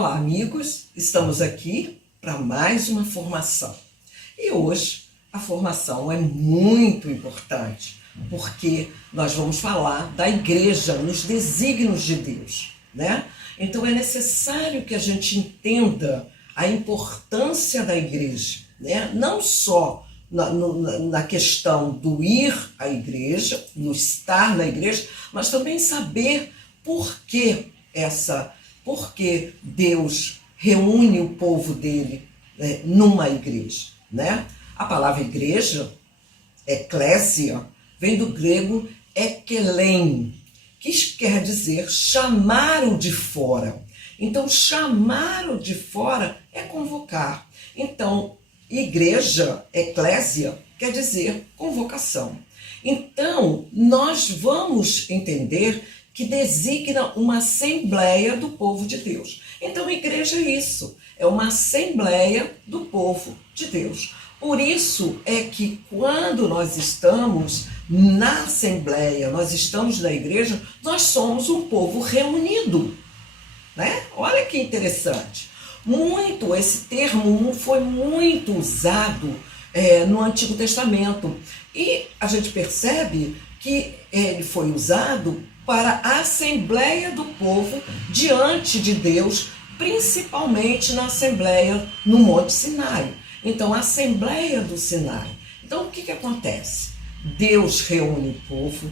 Olá, amigos! Estamos aqui para mais uma formação. E hoje a formação é muito importante, porque nós vamos falar da igreja nos desígnios de Deus, né? Então é necessário que a gente entenda a importância da igreja, né? Não só na questão do ir à igreja, no estar na igreja, mas também saber por que Deus reúne o povo dele numa igreja, né? A palavra igreja, eclésia, vem do grego ekelen, que quer dizer chamar o de fora. Então, chamar o de fora é convocar. Então, igreja, eclésia, quer dizer convocação. Então, nós vamos entender que designa uma assembleia do povo de Deus. Então, a igreja é isso, é uma assembleia do povo de Deus. Por isso é que quando nós estamos na assembleia, nós estamos na igreja, nós somos um povo reunido, né? Olha que interessante. Esse termo foi muito usado no Antigo Testamento. E a gente percebe que ele foi usado para a assembleia do povo diante de Deus, principalmente na assembleia no Monte Sinai. Então, a assembleia do Sinai. Então, o que acontece? Deus reúne o povo,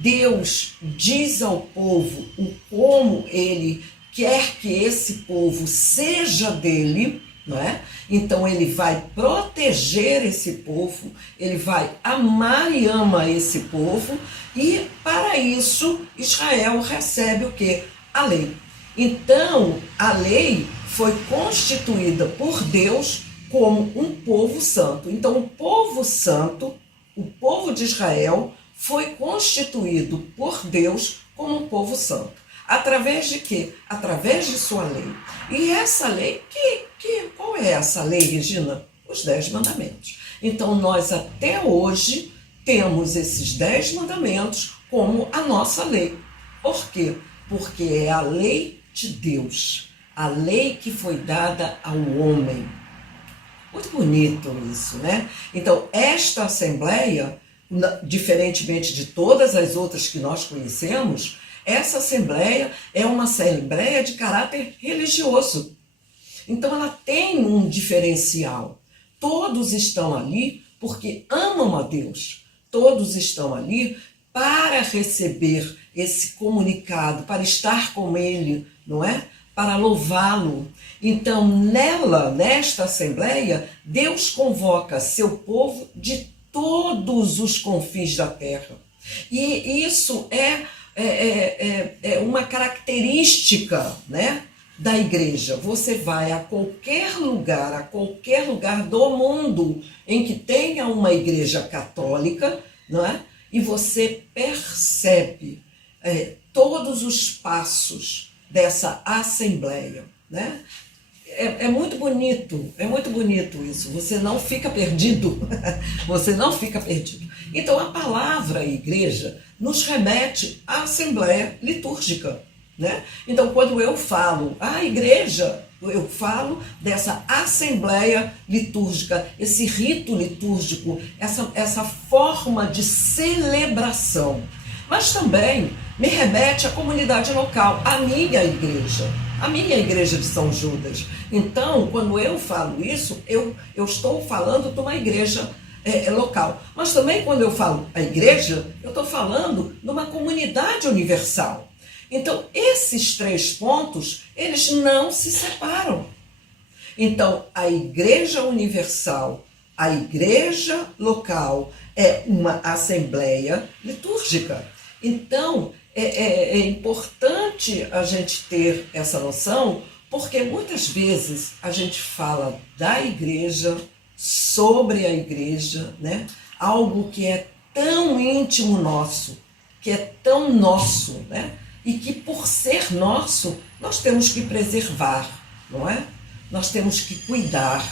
Deus diz ao povo como ele quer que esse povo seja dele, não é? Então ele vai proteger esse povo, ele vai amar e ama esse povo, e para isso Israel recebe o quê? A lei. Então a lei foi constituída por Deus como um povo santo. Então o povo santo, o povo de Israel, foi constituído por Deus como um povo santo. Através de quê? Através de sua lei. E essa lei, qual é essa lei, Regina? Os 10 mandamentos. Então, nós até hoje temos esses 10 mandamentos como a nossa lei. Por quê? Porque é a lei de Deus. A lei que foi dada ao homem. Muito bonito isso, né? Então, esta assembleia, diferentemente de todas as outras que nós conhecemos, essa assembleia é uma assembleia de caráter religioso. Então ela tem um diferencial. Todos estão ali porque amam a Deus. Todos estão ali para receber esse comunicado, para estar com Ele, não é? Para louvá-lo. Então nesta assembleia, Deus convoca seu povo de todos os confins da terra. E isso é uma característica, né, da igreja. Você vai a qualquer lugar do mundo em que tenha uma igreja católica, não é? E você percebe todos os passos dessa assembleia, né? É muito bonito isso. Você não fica perdido. Você não fica perdido. Então, a palavra igreja nos remete à assembleia litúrgica, né? Então, quando eu falo a igreja, eu falo dessa assembleia litúrgica, esse rito litúrgico, essa forma de celebração. Mas também me remete à comunidade local, à minha igreja de São Judas. Então, quando eu falo isso, eu estou falando de uma igreja local. Mas também quando eu falo a igreja, eu estou falando de uma comunidade universal. Então, esses 3 pontos, eles não se separam. Então, a igreja universal, a igreja local é uma assembleia litúrgica. Então, é importante a gente ter essa noção, porque muitas vezes a gente fala da igreja, sobre a igreja, né? Algo que é tão íntimo nosso, que é tão nosso, né? E que por ser nosso, nós temos que preservar, não é? Nós temos que cuidar,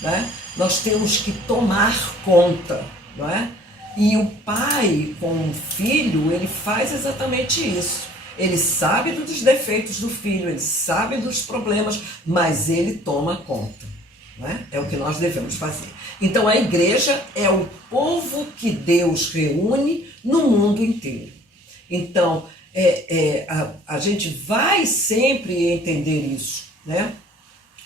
né? Nós temos que tomar conta, não é? E o pai com o filho, ele faz exatamente isso. Ele sabe dos defeitos do filho, ele sabe dos problemas, mas ele toma conta. Né? É o que nós devemos fazer. Então a igreja é o povo que Deus reúne no mundo inteiro. Então a gente vai sempre entender isso. Né?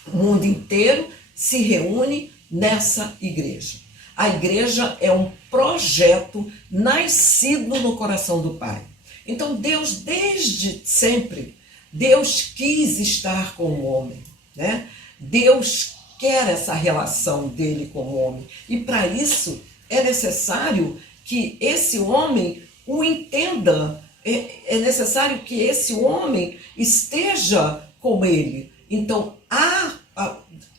O mundo inteiro se reúne nessa igreja. A igreja é um projeto nascido no coração do Pai. Então Deus, desde sempre, Deus quis estar com o homem. Né? Deus quer essa relação dele com o homem. E para isso é necessário que esse homem o entenda. É necessário que esse homem esteja com ele. Então,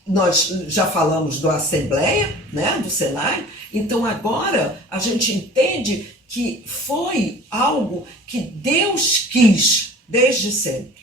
nós já falamos da Assembleia, né, do Senai, então agora a gente entende que foi algo que Deus quis desde sempre.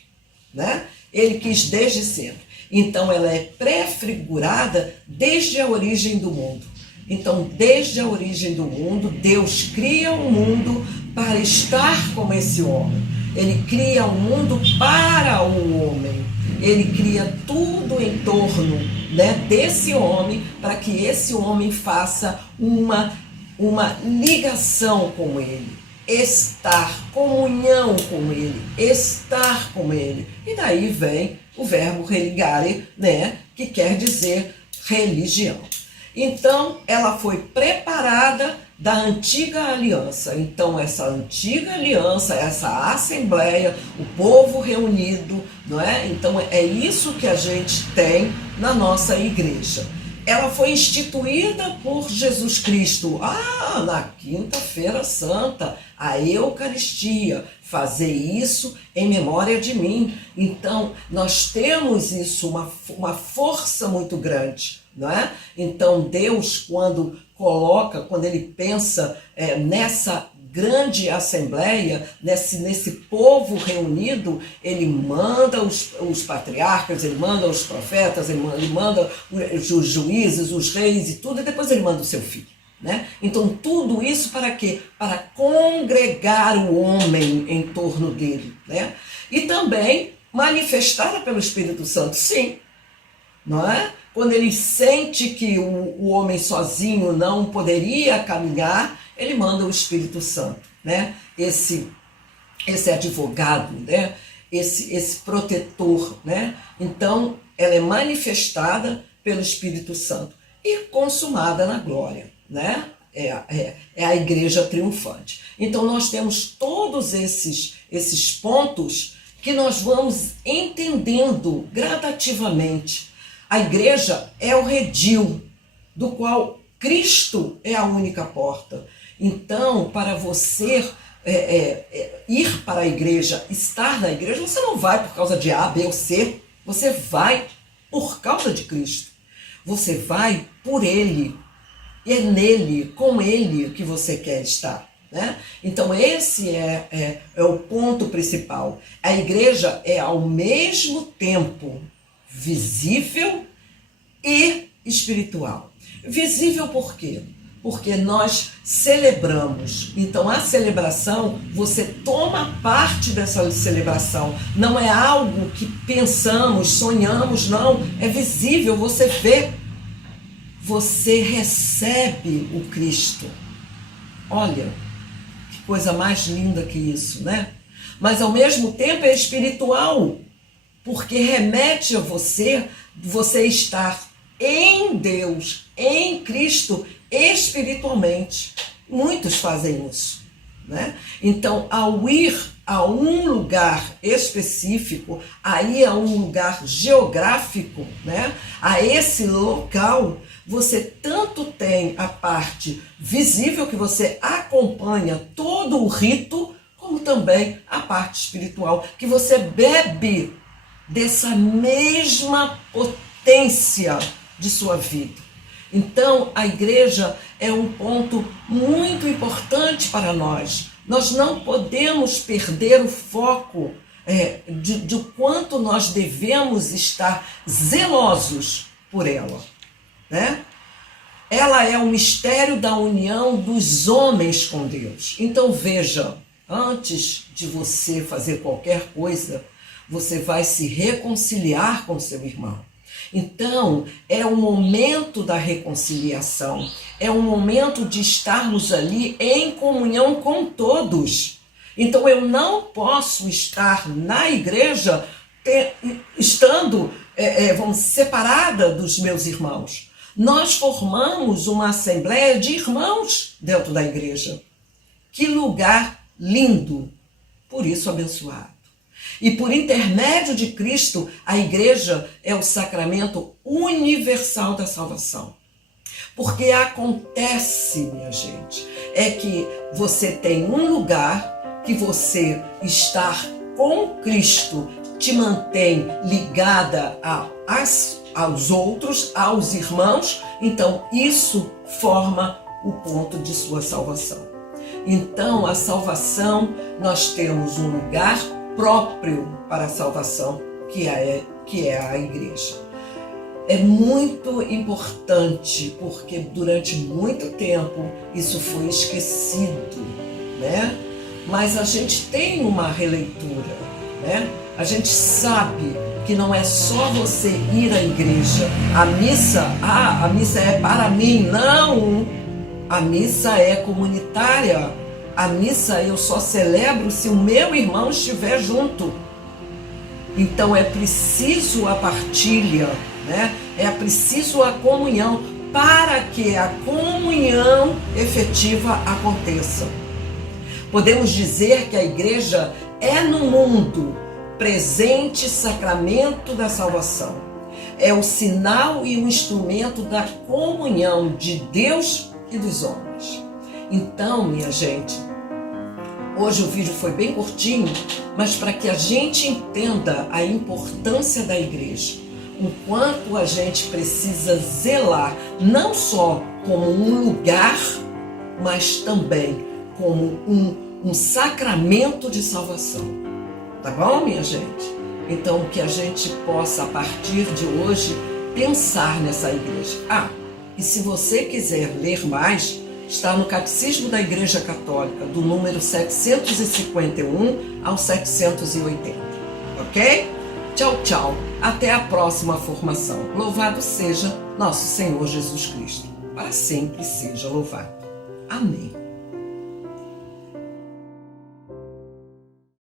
Né? Ele quis desde sempre. Então ela é prefigurada desde a origem do mundo. Então, desde a origem do mundo, Deus cria um mundo para estar com esse homem. Ele cria um mundo para o homem. Ele cria tudo em torno, né, desse homem, para que esse homem faça uma ligação com ele, estar, comunhão com ele, estar com ele. E daí vem o verbo religare, né, que quer dizer religião. Então, ela foi preparada da antiga aliança. Então, essa antiga aliança, essa assembleia, o povo reunido, não é? Então, é isso que a gente tem na nossa igreja. Ela foi instituída por Jesus Cristo. Na quinta-feira santa, a Eucaristia, fazer isso em memória de mim. Então, nós temos isso, uma força muito grande, não é? Então, Deus, quando ele pensa nessa grande assembleia, nesse povo reunido, ele manda os patriarcas, ele manda os profetas, ele manda os juízes, os reis e tudo, e depois ele manda o seu filho. Né? Então, tudo isso para quê? Para congregar o homem em torno dele. Né? E também manifestada pelo Espírito Santo, sim. Não é? Quando ele sente que o homem sozinho não poderia caminhar, ele manda o Espírito Santo, né? Esse advogado, né? Esse protetor, né? Então, ela é manifestada pelo Espírito Santo e consumada na glória, né? É a igreja triunfante. Então, nós temos todos esses pontos que nós vamos entendendo gradativamente. A igreja é o redil, do qual Cristo é a única porta. Então, para você ir para a igreja, estar na igreja, você não vai por causa de A, B ou C. Você vai por causa de Cristo. Você vai por Ele. E é nele, com Ele, que você quer estar. Né? Então, esse é o ponto principal. A igreja é, ao mesmo tempo, visível e espiritual. Visível por quê? Porque nós celebramos. Então, a celebração, você toma parte dessa celebração. Não é algo que pensamos, sonhamos, não. É visível, você vê. Você recebe o Cristo. Olha, que coisa mais linda que isso, né? Mas, ao mesmo tempo, é espiritual. Porque remete a você estar em Deus, em Cristo, espiritualmente. Muitos fazem isso, né? Então, ao ir a um lugar específico, aí a um lugar geográfico, né? A esse local, você tanto tem a parte visível, que você acompanha todo o rito, como também a parte espiritual, que você bebe dessa mesma potência de sua vida. Então, a igreja é um ponto muito importante para nós. Nós não podemos perder o foco de quanto nós devemos estar zelosos por ela. Né? Ela é o mistério da união dos homens com Deus. Então, veja, Antes de você fazer qualquer coisa, você vai se reconciliar com seu irmão. Então, é o momento da reconciliação, é o momento de estarmos ali em comunhão com todos. Então, eu não posso estar na igreja estando vamos, separada dos meus irmãos. Nós formamos uma assembleia de irmãos dentro da igreja. Que lugar lindo, por isso abençoado. E por intermédio de Cristo, a igreja é o sacramento universal da salvação. Porque acontece, minha gente, é que você tem um lugar que você estar com Cristo te mantém ligada aos outros, aos irmãos, então isso forma o ponto de sua salvação. Então, a salvação, nós temos um lugar próprio para a salvação, que é a igreja. É muito importante, porque durante muito tempo isso foi esquecido, né? Mas a gente tem uma releitura, né? A gente sabe que não é só você ir à igreja. A missa é para mim. Não! A missa é comunitária. A missa eu só celebro se o meu irmão estiver junto. Então é preciso a partilha, né? É preciso a comunhão para que a comunhão efetiva aconteça. Podemos dizer que a igreja é no mundo presente sacramento da salvação. É o sinal e o instrumento da comunhão de Deus e dos homens. Então, minha gente, hoje o vídeo foi bem curtinho, mas para que a gente entenda a importância da igreja, o quanto a gente precisa zelar, não só como um lugar, mas também como um sacramento de salvação. Tá bom, minha gente? Então, que a gente possa, a partir de hoje, pensar nessa igreja. E se você quiser ler mais, está no Catecismo da Igreja Católica, do número 751 ao 780. Ok? Tchau, tchau. Até a próxima formação. Louvado seja nosso Senhor Jesus Cristo. Para sempre seja louvado. Amém.